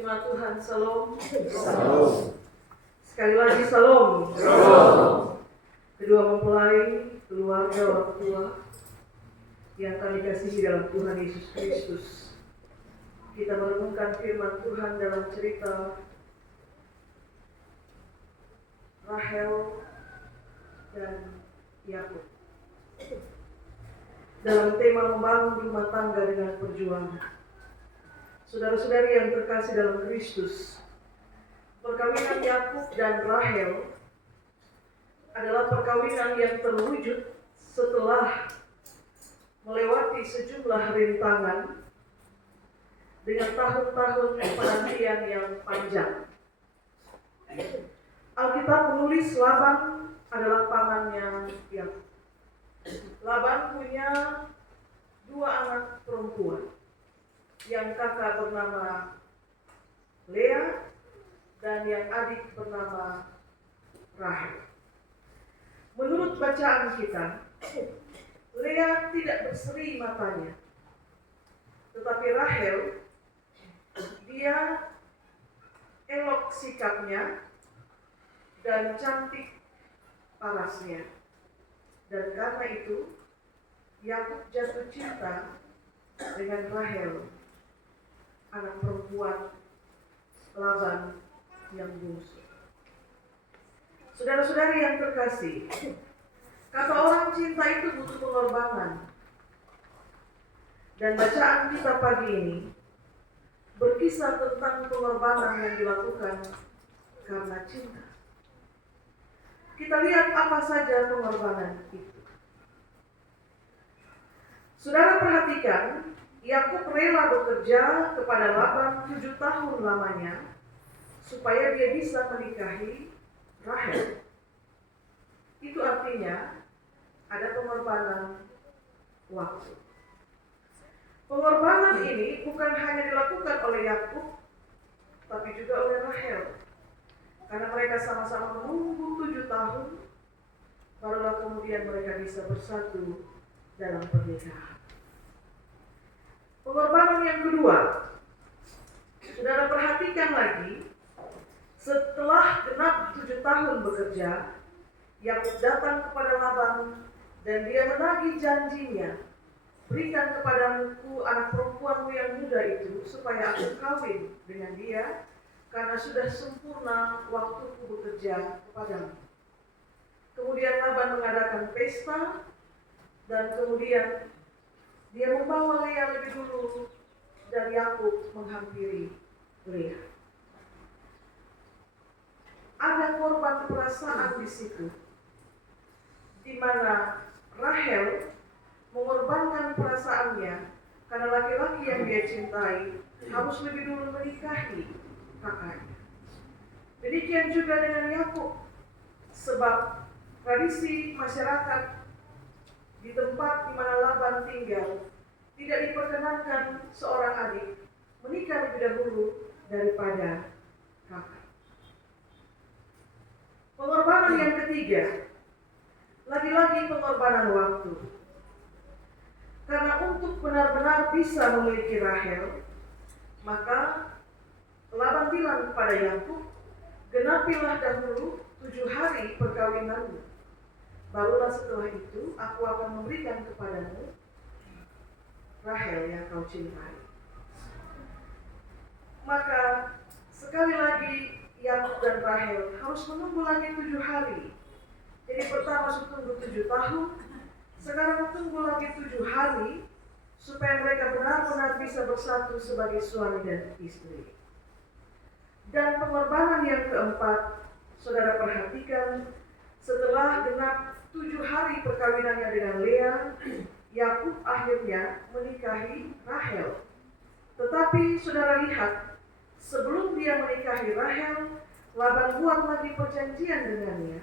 Jemaat Tuhan, Salam. Salam. Sekali lagi Salam. Salam. Kedua mempelai, keluarga orang tua yang kami kasihi dalam Tuhan Yesus Kristus. Kita merenungkan firman Tuhan dalam cerita Rahel dan Yakub. Dalam tema membangun rumah tangga dengan perjuangan. Saudara-saudari yang terkasih dalam Kristus, perkawinan Yakub dan Rahel adalah perkawinan yang terwujud setelah melewati sejumlah rintangan dengan tahun-tahun penantian yang panjang. Alkitab menulis Laban adalah pamannya Yakub. Laban punya dua anak perempuan, yang kakak bernama Lea dan yang adik bernama Rahel. Menurut bacaan kita, Lea tidak berseri matanya, tetapi Rahel, dia elok sikapnya dan cantik parasnya. Dan karena itu, Yakub jatuh cinta dengan Rahel, anak perempuan Laban yang bungsu. Saudara-saudari yang terkasih, kata orang cinta itu butuh pengorbanan. Dan bacaan kita pagi ini berkisah tentang pengorbanan yang dilakukan karena cinta. Kita lihat apa saja pengorbanan itu. Saudara perhatikan, Yakub rela bekerja kepada Laban 7 tahun lamanya supaya dia bisa menikahi Rahel. Itu artinya ada pengorbanan waktu. Pengorbanan ini bukan hanya dilakukan oleh Yakub, tapi juga oleh Rahel. Karena mereka sama-sama menunggu 7 tahun, barulah kemudian mereka bisa bersatu dalam pernikahan. Pengorbanan yang kedua, saudara perhatikan lagi, setelah genap 7 tahun bekerja, Yakub datang kepada Laban dan dia menagih janjinya, berikan kepadaku anak perempuanmu yang muda itu supaya aku kawin dengan dia, karena sudah sempurna waktuku bekerja kepadamu. Kemudian Laban mengadakan pesta dan kemudian dia membawa Lea lebih dulu dan Yakub menghampiri Lea. Ada korban perasaan di situ, di mana Rahel mengorbankan perasaannya karena laki-laki yang dia cintai harus lebih dulu menikahi kakaknya. Demikian juga dengan Yakub, sebab tradisi masyarakat di tempat di mana Laban tinggal tidak diperkenankan seorang adik menikah lebih dahulu daripada kakak. Pengorbanan yang ketiga, lagi-lagi pengorbanan waktu. Karena untuk benar-benar bisa memiliki Rahel, maka Laban bilang kepada Yakub, genapilah dahulu 7 hari perkawinanmu. Barulah setelah itu aku akan memberikan kepadamu Rahel yang kau cintai. Maka sekali lagi Yakub dan Rahel harus menunggu lagi 7 hari. Jadi pertama tunggu 7 tahun, sekarang tunggu lagi 7 hari supaya mereka benar-benar bisa bersatu sebagai suami dan istri. Dan pengorbanan yang keempat, saudara perhatikan, setelah genap 7 hari perkawinannya dengan Lea, Yakub akhirnya menikahi Rahel. Tetapi saudara lihat, sebelum dia menikahi Rahel, Laban buat lagi perjanjian dengannya.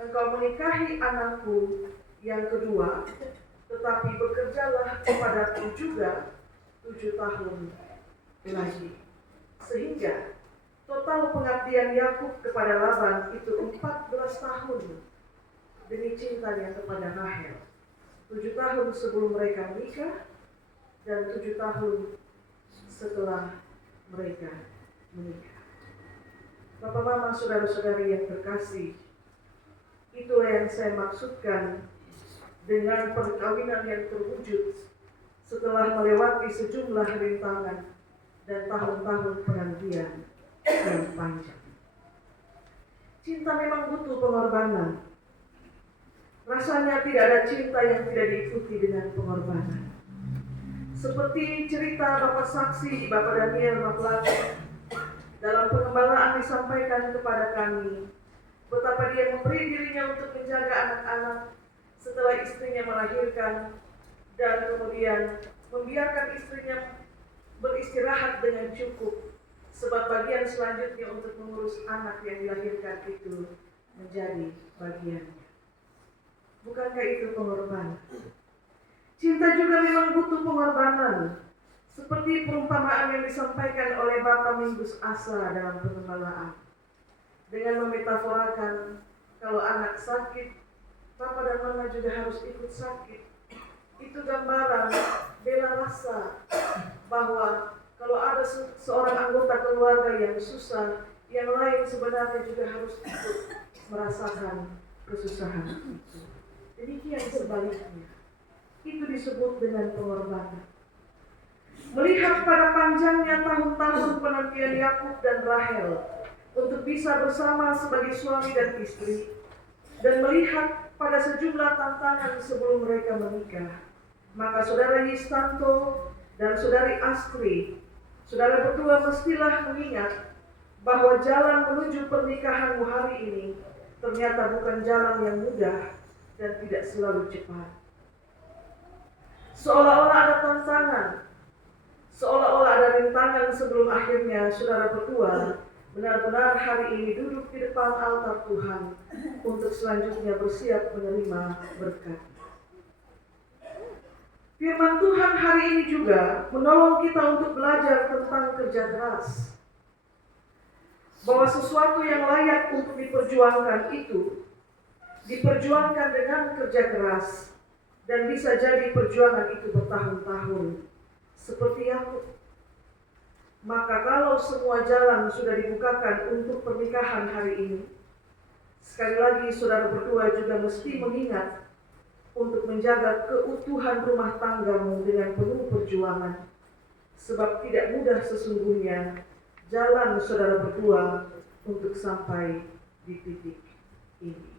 Engkau menikahi anakku yang kedua, tetapi bekerjalah kepadaku juga 7 tahun lagi. Sehingga total pengabdian Yakub kepada Laban itu 14 tahun demi cintanya kepada Rahel. 7 tahun sebelum mereka menikah dan 7 tahun setelah mereka menikah. Bapak, mama, saudara-saudari yang terkasih, itulah yang saya maksudkan dengan perkawinan yang terwujud setelah melewati sejumlah rintangan dan tahun-tahun penantian yang panjang. Cinta memang butuh pengorbanan. Rasanya tidak ada cinta yang tidak diikuti dengan pengorbanan. Seperti cerita Bapak saksi Bapak Daniel Maplani dalam pengembalaan disampaikan kepada kami betapa dia memberi dirinya untuk menjaga anak-anak setelah istrinya melahirkan dan kemudian membiarkan istrinya beristirahat dengan cukup, sebab bagian selanjutnya untuk mengurus anak yang dilahirkan itu menjadi bagiannya. Bukankah itu pengorbanan? Cinta juga memang butuh pengorbanan, seperti perumpamaan yang disampaikan oleh Bapak Mingus Asa dalam pengembalaan. Dengan memetaforakan kalau anak sakit, Bapak dan Mama juga harus ikut sakit. Itu gambaran bela rasa bahwa kalau ada seorang anggota keluarga yang susah, yang lain sebenarnya juga harus ikut merasakan kesusahan itu. Demikian sebaliknya. Itu disebut dengan pengorbanan. Melihat pada panjangnya tahun-tahun penantian Yakub dan Rahel untuk bisa bersama sebagai suami dan istri, dan melihat pada sejumlah tantangan sebelum mereka menikah, maka saudara Yistanto dan saudari Astri, saudara berdua mestilah mengingat bahwa jalan menuju pernikahanmu hari ini ternyata bukan jalan yang mudah dan tidak selalu cepat. Seolah-olah ada tantangan, seolah-olah ada rintangan sebelum akhirnya saudara berdua benar-benar hari ini duduk di depan altar Tuhan untuk selanjutnya bersiap menerima berkat. Firman Tuhan hari ini juga menolong kita untuk belajar tentang kerja keras. Bahwa sesuatu yang layak untuk diperjuangkan itu diperjuangkan dengan kerja keras, dan bisa jadi perjuangan itu bertahun-tahun. Seperti Yakub. Maka kalau semua jalan sudah dibukakan untuk pernikahan hari ini, sekali lagi saudara berdua juga mesti mengingat untuk menjaga keutuhan rumah tanggamu dengan penuh perjuangan. Sebab tidak mudah sesungguhnya jalan saudara berdua untuk sampai di titik ini.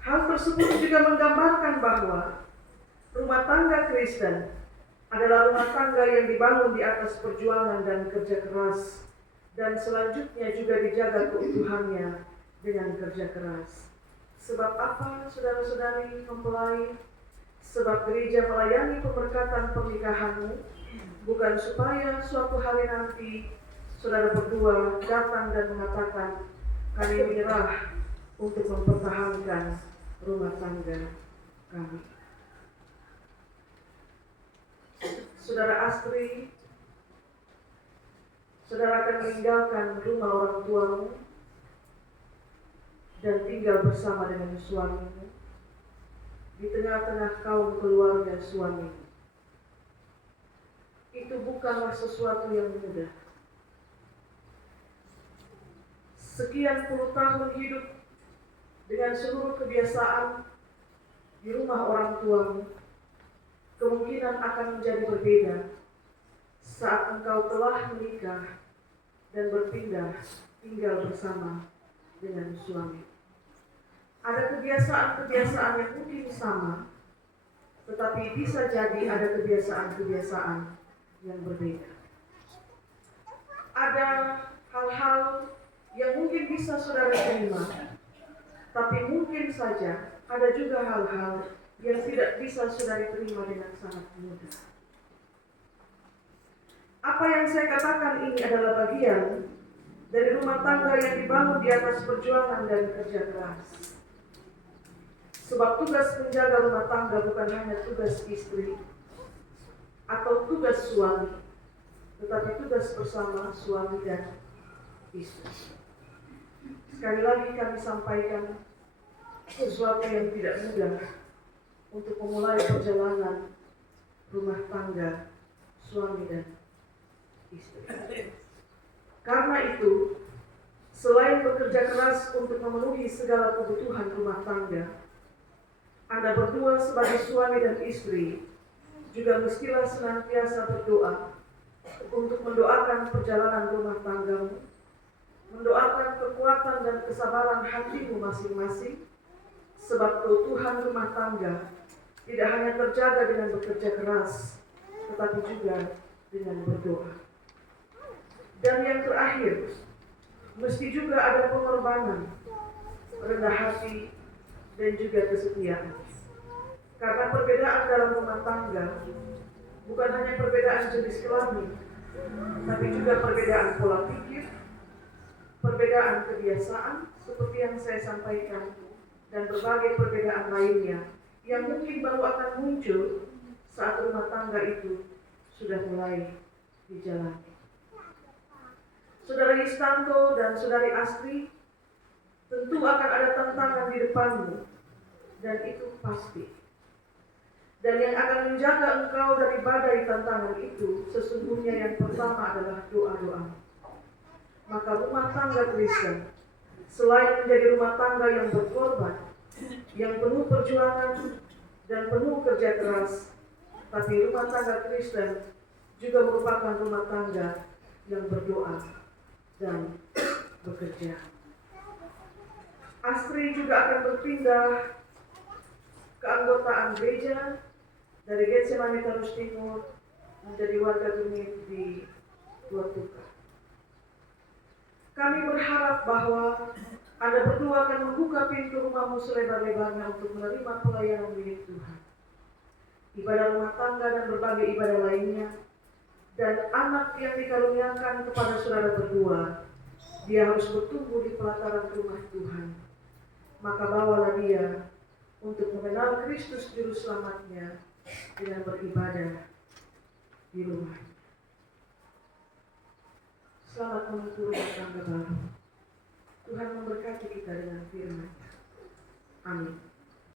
Hal tersebut juga menggambarkan bahwa rumah tangga Kristen adalah rumah tangga yang dibangun di atas perjuangan dan kerja keras, dan selanjutnya juga dijaga keutuhannya dengan kerja keras. Sebab apa, saudara-saudari mempelai? Sebab gereja melayani pemberkatan pernikahanmu bukan supaya suatu hari nanti saudara berdua datang dan mengatakan kami menyerah untuk mempertahankan rumah tangga kami. Saudara Astri, saudara akan meninggalkan rumah orang tuamu dan tinggal bersama dengan suamimu di tengah-tengah kaum keluarga suamimu. Itu bukanlah sesuatu yang mudah. Sekian puluh tahun hidup dengan seluruh kebiasaan di rumah orang tuamu kemungkinan akan menjadi berbeda saat engkau telah menikah dan berpindah tinggal bersama dengan suami. Ada kebiasaan-kebiasaan yang mungkin sama, tetapi bisa jadi ada kebiasaan-kebiasaan yang berbeda. Ada hal-hal yang mungkin bisa saudara terima, tapi mungkin saja ada juga hal-hal yang tidak bisa saudari terima dengan sangat mudah. Apa yang saya katakan ini adalah bagian dari rumah tangga yang dibangun di atas perjuangan dan kerja keras. Sebab tugas menjaga rumah tangga bukan hanya tugas istri atau tugas suami, tetapi tugas bersama suami dan istri. Sekali lagi kami sampaikan sesuatu yang tidak mudah untuk memulai perjalanan rumah tangga suami dan istri. Karena itu, selain bekerja keras untuk memenuhi segala kebutuhan rumah tangga, Anda berdua sebagai suami dan istri juga mestilah senantiasa berdoa untuk mendoakan perjalanan rumah tanggamu, mendoakan kekuatan dan kesabaran hatimu masing-masing, sebab keutuhan rumah tangga tidak hanya terjaga dengan bekerja keras, tetapi juga dengan berdoa. Dan yang terakhir, mesti juga ada pengorbanan, rendah hati, dan juga kesetiaan. Karena perbedaan dalam rumah tangga bukan hanya perbedaan jenis kelamin, tapi juga perbedaan pola pikir, perbedaan kebiasaan, seperti yang saya sampaikan, dan berbagai perbedaan lainnya yang mungkin baru akan muncul saat rumah tangga itu sudah mulai dijalani. Saudara Istanto dan Saudari Astri, tentu akan ada tantangan di depanmu, dan itu pasti. Dan yang akan menjaga engkau dari badai tantangan itu, sesungguhnya yang pertama adalah doa-doa. Maka rumah tangga Kristen, selain menjadi rumah tangga yang berkorban, yang penuh perjuangan dan penuh kerja keras, tapi rumah tangga Kristen juga merupakan rumah tangga yang berdoa dan bekerja. Astri juga akan berpindah keanggotaan gereja dari Getsemani Tarus Timur menjadi warga gemit di Tua Tukar. Kami berharap bahwa Anda berdua akan membuka pintu rumahmu selebar-lebarnya untuk menerima pelayanan milik Tuhan, ibadah rumah tangga dan berbagai ibadah lainnya. Dan anak yang dikaruniakan kepada saudara berdua, dia harus bertumbuh di pelataran rumah Tuhan. Maka bawalah dia untuk mengenal Kristus Juru Selamatnya dengan beribadah di rumah. Selamat menempuh rumah tangga baru. Tuhan memberkati kita dengan firman. Amin.